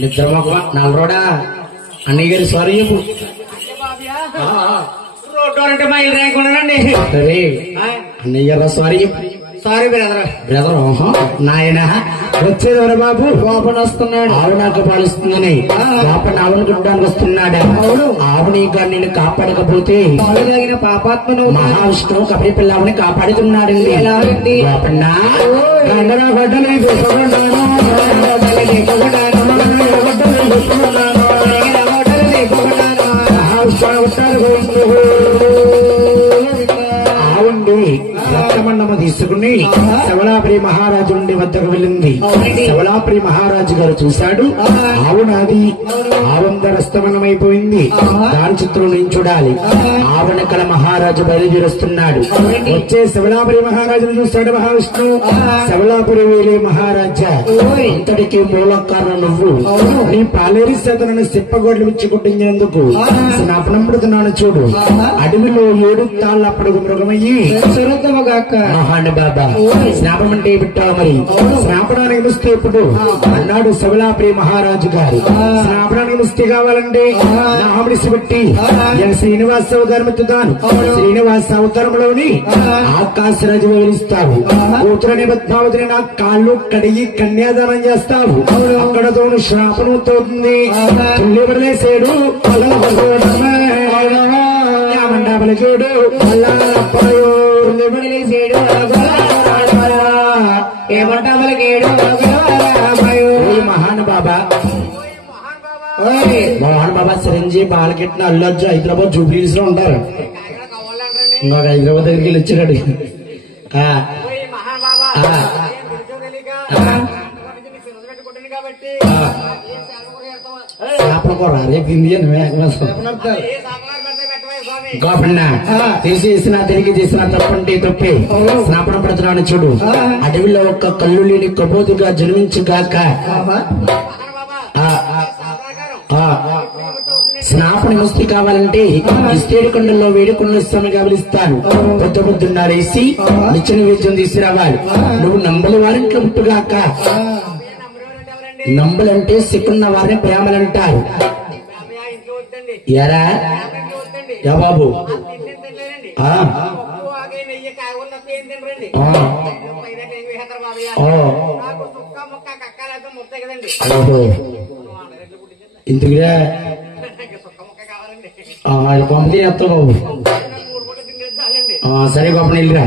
నిద్రమొక్క నల్లరోడా అన్నయ్య గారి సారీ చెప్పు. రోడ్డు అంటే మా ఇల్లు రాయకుండానండి. సరే అన్నయ్య గారు సారీ చెప్పు. Sorry brother. బ్రదర్ నాయన వచ్చేదవర బాబు పాపన వస్తున్నాడు. ఆవు నాకు పాలిస్తుందని పాపన ఆవును చుట్టానికి వస్తున్నాడా? ఆవుని గారు నేను కాపాడకపోతే తగిన పాపాత్మను మహావిష్ణువు కపిలి పిల్లవని కాపాడుతున్నాడండి. ఎలాగండి? పాపన్న ఆవుండి రక్తమండము తీసుకుని శవలాపురి మహారాజు నుండి వద్దకు వెళ్ళింది. శవలాపురి మహారాజు గారు చూశాడు, ఆవు నాది, ఆవంద రక్తమండమైపోయింది, దాని చిత్రం నేను చూడాలి. ఆవనకల మహారాజు బయలుదేరుస్తున్నాడు. వచ్చే శవలాపురి మహారాజును చూశాడు మహావిష్ణువు. శవలాపురి వేలే మహారాజా, ఇంతటికి మూల కారణం నువ్వు. నీ పాలేరి సేతనని సిప్పగోడ్లు విచ్చుకుంటున్నందుకు స్నాపనం పెడుతున్నాను చూడు. అడవిలో 7 తాళ్ళ అప్పుడు మృగమయ్యి మహాను బాబా స్నాపం అంటే పెట్టావు. మరి స్నాపడానికి ముస్తే ఇప్పుడు అన్నాడు శవలాపురి మహారాజు గారు. స్నాపడానికి ముస్తే కావాలంటే నామడిసి పెట్టి శ్రీనివాస అవతారం ఎత్తుతాను. శ్రీనివాస అవతారంలోని ఆకాశరాజు వివరిస్తావు. కూతురని పద్మావతిని నా కాళ్ళు కడిగి కన్యాదానం చేస్తావు. అక్కడతో శ్రాపణం అవుతుంది. తుల్లిబడలేసేడు మండపలకేడు మహాన్ బాబా మోహన్ బాబా చిరంజీవి బాలకృష్ణ అల్లు అర్జున్ హైదరాబాద్ జూబ్లీస్ లో ఉంటారు. ఇంకొక హైదరాబాద్ దగ్గరికి వెళ్ళి వచ్చాడు. రేపు ఇండియన్ గోపన్న తీసేసిన తిరిగి చేసిన తప్పంటే తప్పే స్నాపన పడుతున్నాను చూడు. అడవిలో ఒక్క కళ్ళు లేని కబోదుగా జన్మించుగాక. స్నాపన ముస్తి కావాలంటే ఇస్తేడు కొండల్లో వేడుకొండ స్వామిగా పిలుస్తాను. పొద్దు పొద్దున్నారేసి నిచ్చెన వేద్యం తీసుకురావాలి. నువ్వు నంబలి వారింట్లో పుట్టుగాక. నంబలంటే సిక్కున్న వారిని ప్రేమలంటారు. ఎరా యా బాబు ఇంతగా పంపిణీ చేస్తావు బాబు. సరే పంపిణీ వెళ్ళిరా.